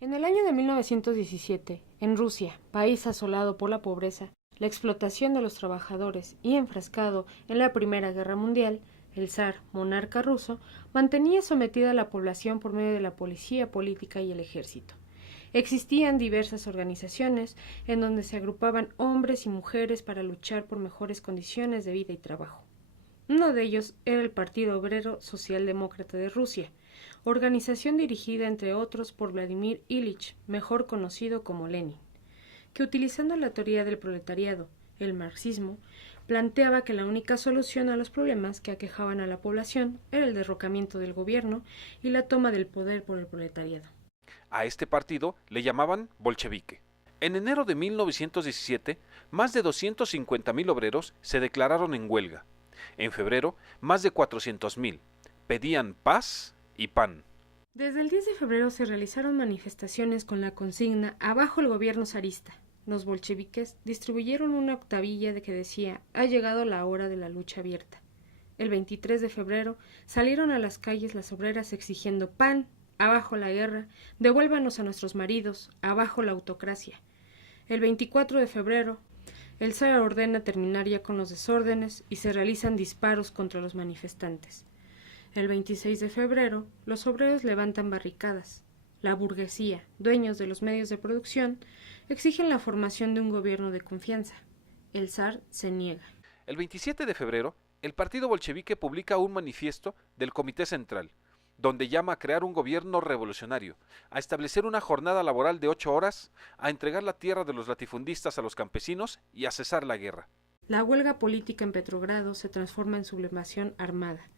En el año de 1917, en Rusia, país asolado por la pobreza, la explotación de los trabajadores y enfrascado en la Primera Guerra Mundial, el zar, monarca ruso, mantenía sometida a la población por medio de la policía política y el ejército. Existían diversas organizaciones en donde se agrupaban hombres y mujeres para luchar por mejores condiciones de vida y trabajo. Uno de ellos era el Partido Obrero Socialdemócrata de Rusia, organización dirigida entre otros por Vladimir Ilich, mejor conocido como Lenin, que utilizando la teoría del proletariado, el marxismo, planteaba que la única solución a los problemas que aquejaban a la población era el derrocamiento del gobierno y la toma del poder por el proletariado. A este partido le llamaban bolchevique. En enero de 1917, más de 250.000 obreros se declararon en huelga. En febrero, más de 400.000 pedían paz y pan. Desde el 10 de febrero se realizaron manifestaciones con la consigna «Abajo el gobierno zarista». Los bolcheviques distribuyeron una octavilla que decía «Ha llegado la hora de la lucha abierta». El 23 de febrero salieron a las calles las obreras exigiendo pan, abajo la guerra, devuélvanos a nuestros maridos, abajo la autocracia. El 24 de febrero, el zar ordena terminar ya con los desórdenes y se realizan disparos contra los manifestantes. El 26 de febrero, los obreros levantan barricadas. La burguesía, dueños de los medios de producción, exigen la formación de un gobierno de confianza. El zar se niega. El 27 de febrero, el partido bolchevique publica un manifiesto del Comité Central, donde llama a crear un gobierno revolucionario, a establecer una jornada laboral de 8 horas, a entregar la tierra de los latifundistas a los campesinos y a cesar la guerra. La huelga política en Petrogrado se transforma en sublevación armada.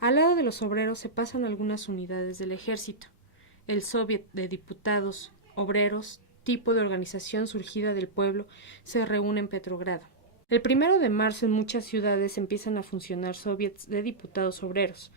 Al lado de los obreros se pasan algunas unidades del ejército. El Soviet de Diputados Obreros, tipo de organización surgida del pueblo, se reúne en Petrogrado. El 1 de marzo en muchas ciudades empiezan a funcionar soviets de diputados obreros.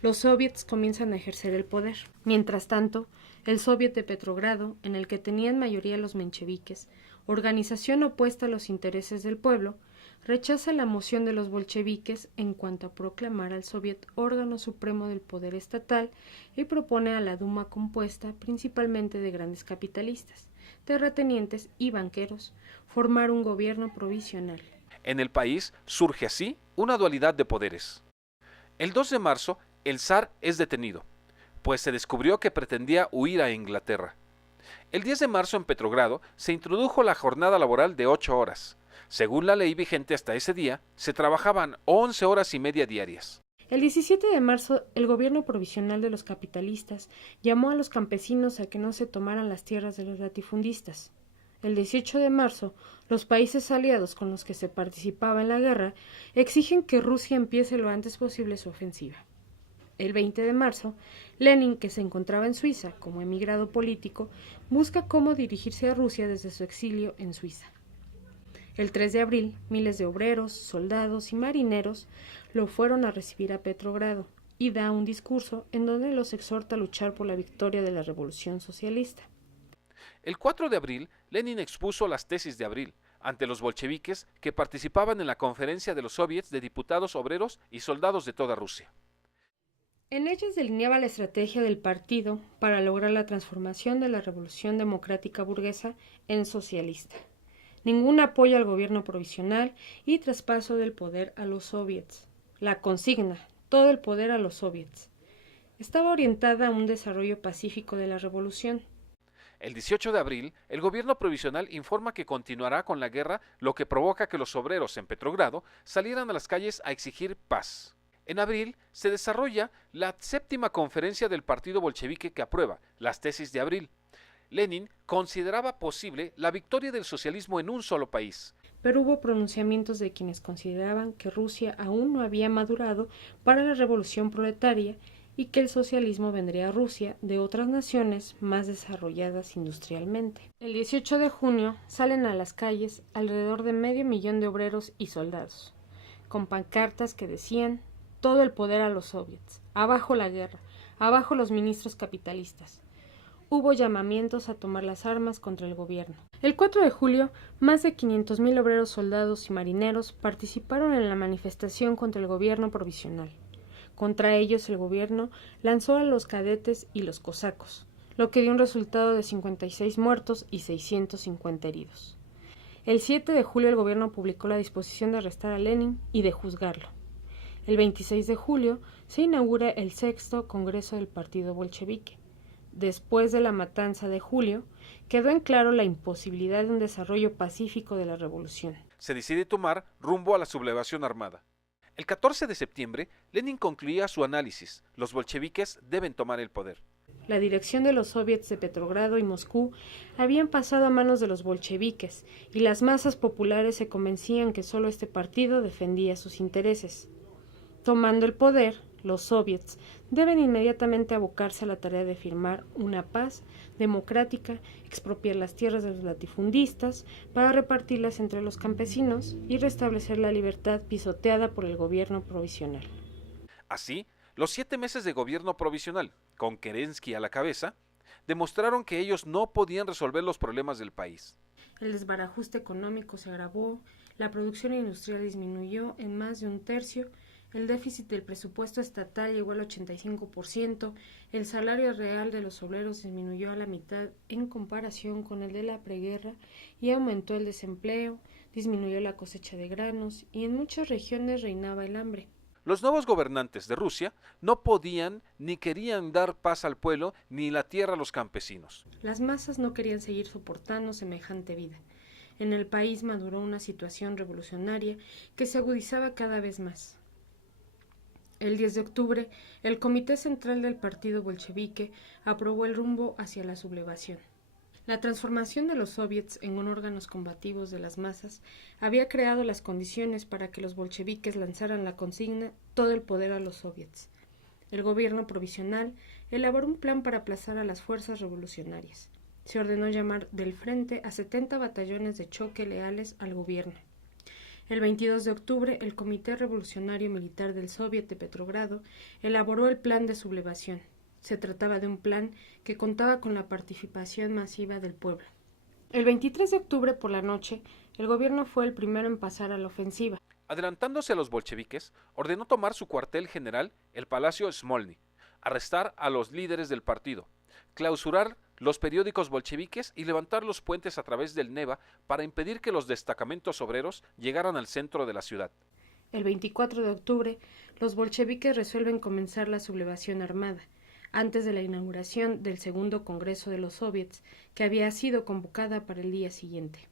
Los soviets comienzan a ejercer el poder. Mientras tanto, el Soviet de Petrogrado, en el que tenían mayoría los mencheviques, organización opuesta a los intereses del pueblo, rechaza la moción de los bolcheviques en cuanto a proclamar al Soviet órgano supremo del poder estatal y propone a la Duma compuesta principalmente de grandes capitalistas, terratenientes y banqueros, formar un gobierno provisional. En el país surge así una dualidad de poderes. El 2 de marzo, el zar es detenido, pues se descubrió que pretendía huir a Inglaterra. El 10 de marzo en Petrogrado se introdujo la jornada laboral de 8 horas. Según la ley vigente hasta ese día, se trabajaban 11 horas y media diarias. El 17 de marzo, el gobierno provisional de los capitalistas llamó a los campesinos a que no se tomaran las tierras de los latifundistas. El 18 de marzo, los países aliados con los que se participaba en la guerra exigen que Rusia empiece lo antes posible su ofensiva. El 20 de marzo, Lenin, que se encontraba en Suiza como emigrado político, busca cómo dirigirse a Rusia desde su exilio en Suiza. El 3 de abril, miles de obreros, soldados y marineros lo fueron a recibir a Petrogrado y da un discurso en donde los exhorta a luchar por la victoria de la revolución socialista. El 4 de abril, Lenin expuso las tesis de abril ante los bolcheviques que participaban en la conferencia de los soviets de diputados obreros y soldados de toda Rusia. En ellas delineaba la estrategia del partido para lograr la transformación de la revolución democrática burguesa en socialista. Ningún apoyo al gobierno provisional y traspaso del poder a los soviets. La consigna, todo el poder a los soviets. Estaba orientada a un desarrollo pacífico de la revolución. El 18 de abril, el gobierno provisional informa que continuará con la guerra, lo que provoca que los obreros en Petrogrado salieran a las calles a exigir paz. En abril se desarrolla la 7ª conferencia del partido bolchevique que aprueba las tesis de abril. Lenin consideraba posible la victoria del socialismo en un solo país. Pero hubo pronunciamientos de quienes consideraban que Rusia aún no había madurado para la revolución proletaria y que el socialismo vendría a Rusia de otras naciones más desarrolladas industrialmente. El 18 de junio salen a las calles alrededor de 500.000 de obreros y soldados, con pancartas que decían «Todo el poder a los soviets, abajo la guerra, abajo los ministros capitalistas». Hubo llamamientos a tomar las armas contra el gobierno. El 4 de julio, más de 500.000 obreros, soldados y marineros participaron en la manifestación contra el gobierno provisional. Contra ellos el gobierno lanzó a los cadetes y los cosacos. lo que dio un resultado de 56 muertos y 650 heridos. El 7 de julio el gobierno publicó la disposición de arrestar a Lenin y de juzgarlo. El 26 de julio se inaugura el sexto Congreso del Partido Bolchevique. Después de la matanza de julio, quedó en claro la imposibilidad de un desarrollo pacífico de la revolución. Se decide tomar rumbo a la sublevación armada. El 14 de septiembre, Lenin concluía su análisis: los bolcheviques deben tomar el poder. La dirección de los soviets de Petrogrado y Moscú habían pasado a manos de los bolcheviques, y las masas populares se convencían que solo este partido defendía sus intereses. Tomando el poder, los soviets deben inmediatamente abocarse a la tarea de firmar una paz democrática, expropiar las tierras de los latifundistas para repartirlas entre los campesinos y restablecer la libertad pisoteada por el gobierno provisional. Así, los 7 meses de gobierno provisional, con Kerensky a la cabeza, demostraron que ellos no podían resolver los problemas del país. El desbarajuste económico se agravó, la producción industrial disminuyó en más de un tercio, el déficit del presupuesto estatal llegó al 85%, el salario real de los obreros disminuyó a la mitad en comparación con el de la preguerra y aumentó el desempleo, disminuyó la cosecha de granos y en muchas regiones reinaba el hambre. Los nuevos gobernantes de Rusia no podían ni querían dar paz al pueblo ni la tierra a los campesinos. Las masas no querían seguir soportando semejante vida. En el país maduró una situación revolucionaria que se agudizaba cada vez más. El 10 de octubre, el Comité Central del Partido Bolchevique aprobó el rumbo hacia la sublevación. La transformación de los soviets en órganos combativos de las masas había creado las condiciones para que los bolcheviques lanzaran la consigna «todo el poder a los soviets». El gobierno provisional elaboró un plan para aplazar a las fuerzas revolucionarias. Se ordenó llamar del frente a 70 batallones de choque leales al gobierno. El 22 de octubre, el Comité Revolucionario Militar del Soviet de Petrogrado elaboró el plan de sublevación. Se trataba de un plan que contaba con la participación masiva del pueblo. El 23 de octubre por la noche, el gobierno fue el primero en pasar a la ofensiva. Adelantándose a los bolcheviques, ordenó tomar su cuartel general, el Palacio Smolny, arrestar a los líderes del partido, clausurar los periódicos bolcheviques y levantar los puentes a través del Neva para impedir que los destacamentos obreros llegaran al centro de la ciudad. El 24 de octubre, los bolcheviques resuelven comenzar la sublevación armada, antes de la inauguración del segundo Congreso de los Soviets, que había sido convocada para el día siguiente.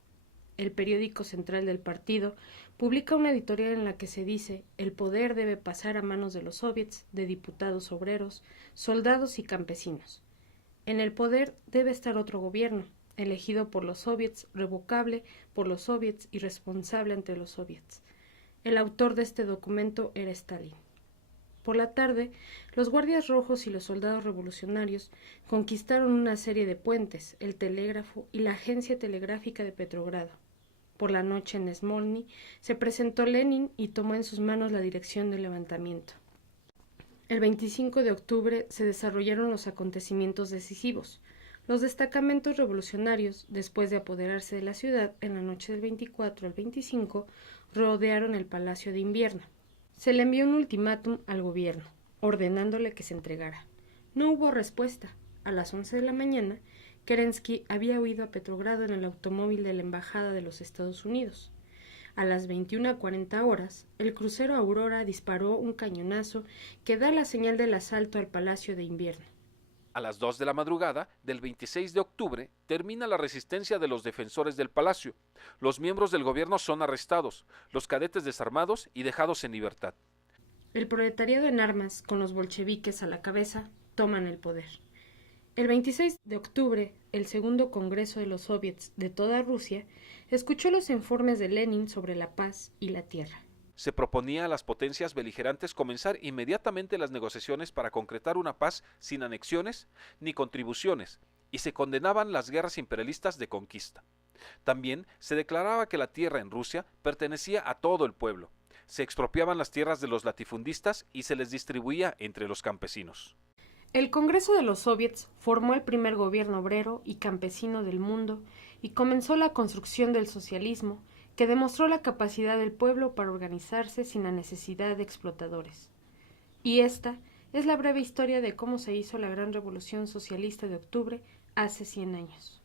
El periódico central del partido publica una editorial en la que se dice: el poder debe pasar a manos de los soviets, de diputados obreros, soldados y campesinos. En el poder debe estar otro gobierno, elegido por los soviets, revocable por los soviets y responsable ante los soviets. El autor de este documento era Stalin. Por la tarde, los guardias rojos y los soldados revolucionarios conquistaron una serie de puentes, el telégrafo y la agencia telegráfica de Petrogrado. Por la noche en Smolny se presentó Lenin y tomó en sus manos la dirección del levantamiento. El 25 de octubre se desarrollaron los acontecimientos decisivos. Los destacamentos revolucionarios, después de apoderarse de la ciudad en la noche del 24 al 25, rodearon el Palacio de Invierno. Se le envió un ultimátum al gobierno, ordenándole que se entregara. No hubo respuesta. A las 11 de la mañana, Kerensky había huido a Petrogrado en el automóvil de la Embajada de los Estados Unidos. A las 21:40 horas, el crucero Aurora disparó un cañonazo que da la señal del asalto al Palacio de Invierno. A las 2 de la madrugada del 26 de octubre termina la resistencia de los defensores del palacio. Los miembros del gobierno son arrestados, los cadetes desarmados y dejados en libertad. El proletariado en armas, con los bolcheviques a la cabeza, toman el poder. El 26 de octubre, el segundo Congreso de los Soviets de toda Rusia escuchó los informes de Lenin sobre la paz y la tierra. Se proponía a las potencias beligerantes comenzar inmediatamente las negociaciones para concretar una paz sin anexiones ni contribuciones, y se condenaban las guerras imperialistas de conquista. También se declaraba que la tierra en Rusia pertenecía a todo el pueblo. Se expropiaban las tierras de los latifundistas y se les distribuía entre los campesinos. El Congreso de los Soviets formó el primer gobierno obrero y campesino del mundo y comenzó la construcción del socialismo, que demostró la capacidad del pueblo para organizarse sin la necesidad de explotadores. Y esta Es la breve historia de cómo se hizo la gran revolución socialista de octubre hace 100 años.